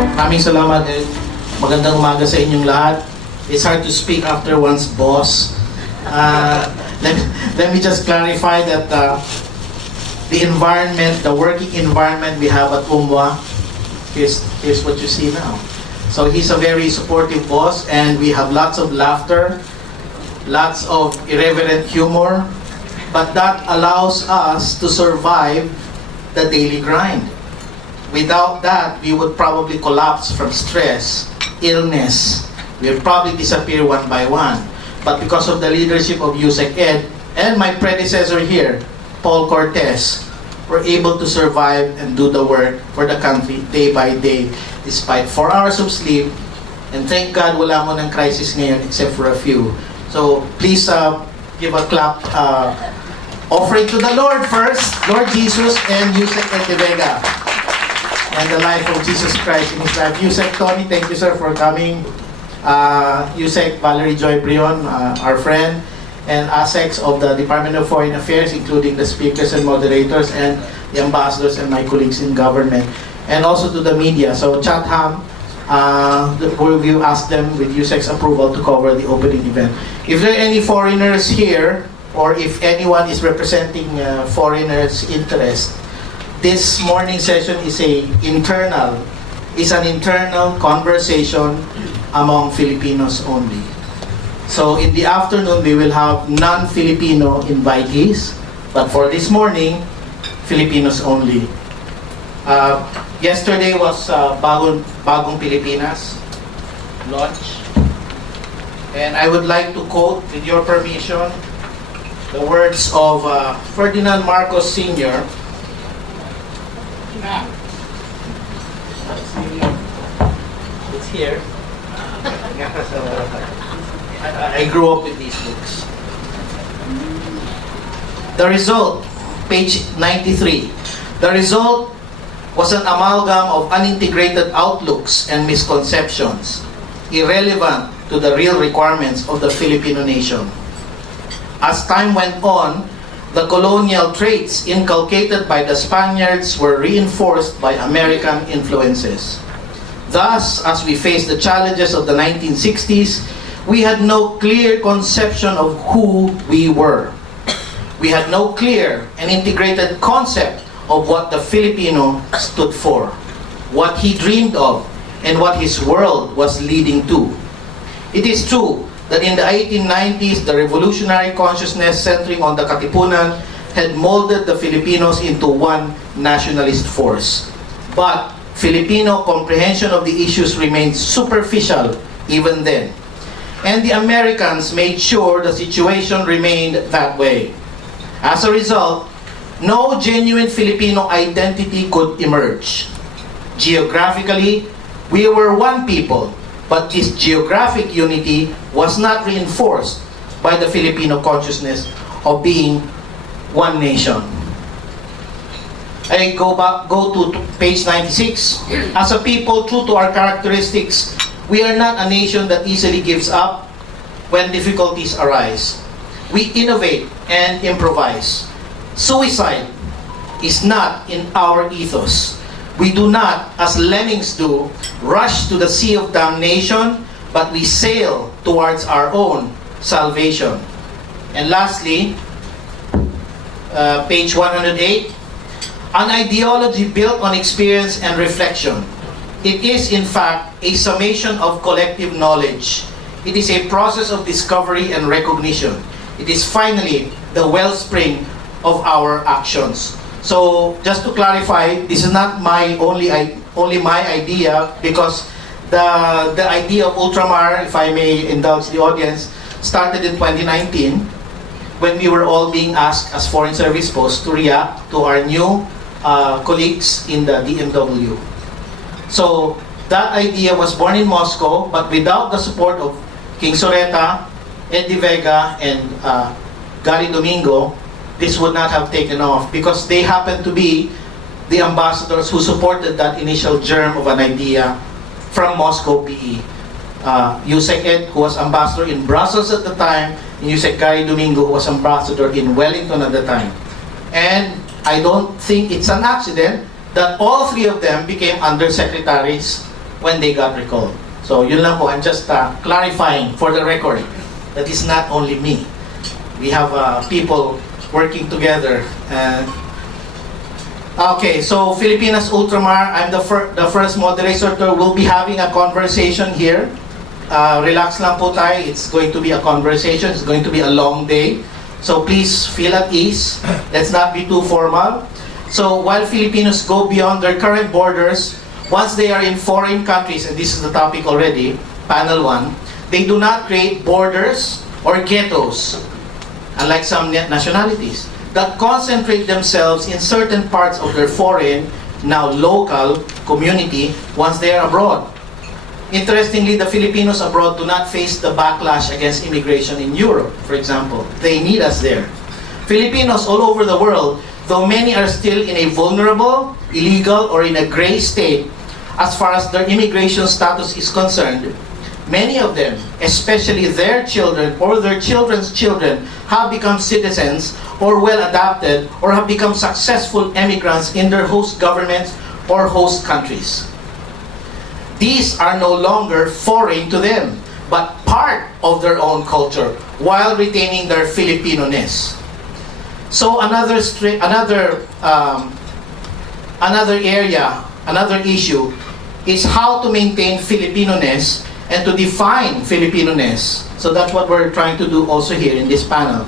Maraming salamat and magandang umaga sa inyong lahat. It's hard to speak after one's boss. Let me just clarify that the environment, the working environment we have at UMWA, here's what you see now. So he's a very supportive boss, and we have lots of laughter, lots of irreverent humor, but that allows us to survive the daily grind. Without that, we would probably collapse from stress, illness. We would probably disappear one by one. But because of the leadership of Yusek Ed and my predecessor here, Paul Cortez, we're able to survive and do the work for the country day by day, despite 4 hours of sleep. And thank God, wala mo ng crisis ngayon except for a few. So please give a clap offering to the Lord first, Lord Jesus and Yusek Ed de Vega, and the life of Jesus Christ in his life. Yusek Tony, thank you, sir, for coming. Yusek Valerie Joy Brion, our friend, and ASECs of the Department of Foreign Affairs, including the speakers and moderators, and the ambassadors and my colleagues in government, and also to the media. So Chatham, we asked them with Yusek's approval to cover the opening event. If there are any foreigners here, or if anyone is representing foreigners' interest, this morning session is an internal conversation among Filipinos only. So in the afternoon, we will have non-Filipino invitees, but for this morning, Filipinos only. Yesterday was Bagong Pilipinas launch, and I would like to quote, with your permission, the words of Ferdinand Marcos Sr. It's here. I grew up with these books. The result, page 93. The result was an amalgam of unintegrated outlooks and misconceptions, irrelevant to the real requirements of the Filipino nation. As time went on, the colonial traits inculcated by the Spaniards were reinforced by American influences. Thus, as we faced the challenges of the 1960s, we had no clear conception of who we were. We had no clear and integrated concept of what the Filipino stood for, what he dreamed of, and what his world was leading to. It is true that in the 1890s, the revolutionary consciousness centering on the Katipunan had molded the Filipinos into one nationalist force. But Filipino comprehension of the issues remained superficial even then. And the Americans made sure the situation remained that way. As a result, no genuine Filipino identity could emerge. Geographically, we were one people, but this geographic unity was not reinforced by the Filipino consciousness of being one nation. I go to page 96. As a people, true to our characteristics, we are not a nation that easily gives up when difficulties arise. We innovate and improvise. Suicide is not in our ethos. We do not, as lemmings do, rush to the sea of damnation, but we sail towards our own salvation. And lastly, page 108, an ideology built on experience and reflection. It is, in fact, a summation of collective knowledge. It is a process of discovery and recognition. It is finally the wellspring of our actions. So, just to clarify, this is not my only my idea, because the idea of Ultramar, if I may indulge the audience, started in 2019 when we were all being asked as Foreign Service posts to react to our new colleagues in the DMW. So, that idea was born in Moscow, but without the support of King Soreta, Eddie Vega, and Gary Domingo, this would not have taken off, because they happened to be the ambassadors who supported that initial germ of an idea from Moscow, PE. Yusek Ed, who was ambassador in Brussels at the time, and Yusek Gary Domingo, who was ambassador in Wellington at the time. And I don't think it's an accident that all three of them became undersecretaries when they got recalled. So yun lang po, I'm just clarifying for the record that it's not only me. We have people working together. Okay, so Filipinas Ultramar, I'm the first moderator. We'll be having a conversation here. Relax lang po tayo. It's going to be a conversation. It's going to be a long day. So please feel at ease. Let's not be too formal. So while Filipinos go beyond their current borders, once they are in foreign countries, and this is the topic already, panel 1, they do not create borders or ghettos, unlike some nationalities, that concentrate themselves in certain parts of their foreign, now local, community once they are abroad. Interestingly, the Filipinos abroad do not face the backlash against immigration in Europe, for example. They need us there. Filipinos all over the world, though many are still in a vulnerable, illegal, or in a gray state as far as their immigration status is concerned, many of them, especially their children or their children's children, have become citizens or well adapted or have become successful immigrants in their host governments or host countries. These are no longer foreign to them, but part of their own culture while retaining their Filipino-ness. So another area, another issue is how to maintain Filipino-ness and to define Filipino-ness. So that's what we're trying to do also here in this panel.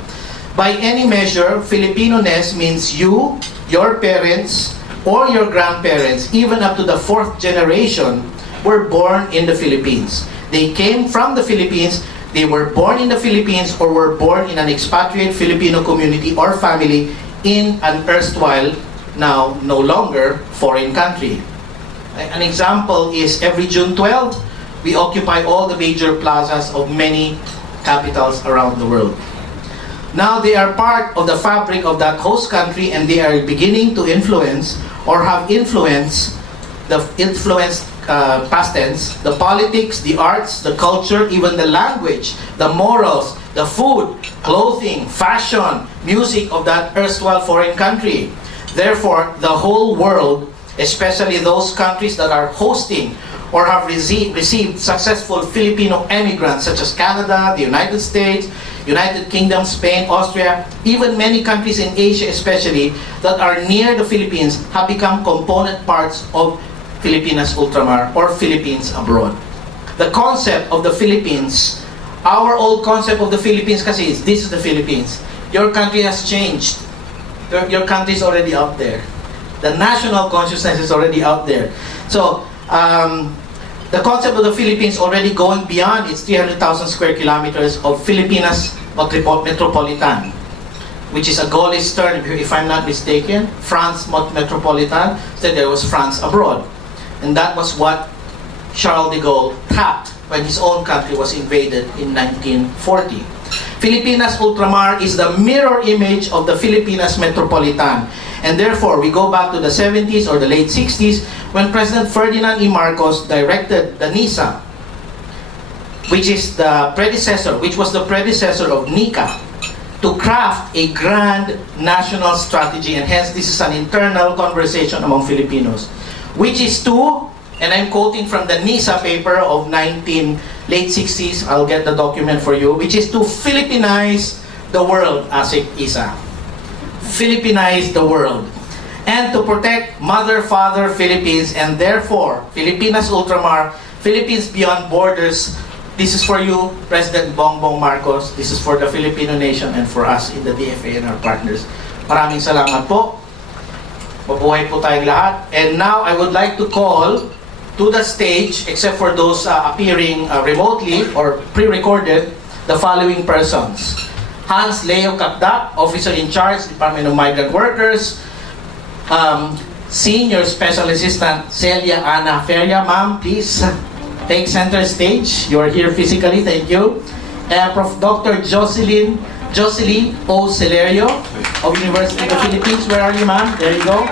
By any measure, Filipino-ness means you, your parents, or your grandparents, even up to the 4th generation, were born in the Philippines. They came from the Philippines, they were born in the Philippines, or were born in an expatriate Filipino community or family in an erstwhile, now no longer, foreign country. An example is every June 12, we occupy all the major plazas of many capitals around the world. Now they are part of the fabric of that host country, and they are beginning to influence or have influenced past tense, the politics, the arts, the culture, even the language, the morals, the food, clothing, fashion, music of that erstwhile foreign country. Therefore, the whole world, especially those countries that are hosting or have received successful Filipino immigrants such as Canada, the United States, United Kingdom, Spain, Austria, even many countries in Asia especially that are near the Philippines have become component parts of Filipinas Ultramar or Philippines abroad. The concept of the Philippines, our old concept of the Philippines kasi is, this is the Philippines. Your country has changed. Your country is already out there. The national consciousness is already out there. So, the concept of the Philippines already going beyond its 300,000 square kilometers of Filipinas Metropolitan, which is a Gaulish term, if I'm not mistaken. France Metropolitan, said there was France abroad. And that was what Charles de Gaulle tapped when his own country was invaded in 1940. Filipinas Ultramar is the mirror image of the Filipinas Metropolitan. And therefore, we go back to the 70s or the late 60s when President Ferdinand E. Marcos directed the NISA, which was the predecessor of NICA, to craft a grand national strategy. And hence, this is an internal conversation among Filipinos, which is to, and I'm quoting from the NISA paper of late 60s, I'll get the document for you, which is to Philippinize the world, Asik Isa. Philippinize the world. And to protect Mother, Father, Philippines, and therefore, Filipinas Ultramar, Philippines Beyond Borders. This is for you, President Bongbong Marcos. This is for the Filipino nation and for us in the DFA and our partners. Maraming salamat po. Mabuhay po tayong lahat. And now, I would like to call to the stage, except for those appearing remotely or pre-recorded, the following persons. Hans Leo Capdak, Officer in Charge, Department of Migrant Workers. Senior Special Assistant Celia Ana Feria, ma'am, please take center stage. You are here physically, thank you. Prof. Dr. Jocelyn O. Celerio of University of the Philippines. Where are you, ma'am? There you go.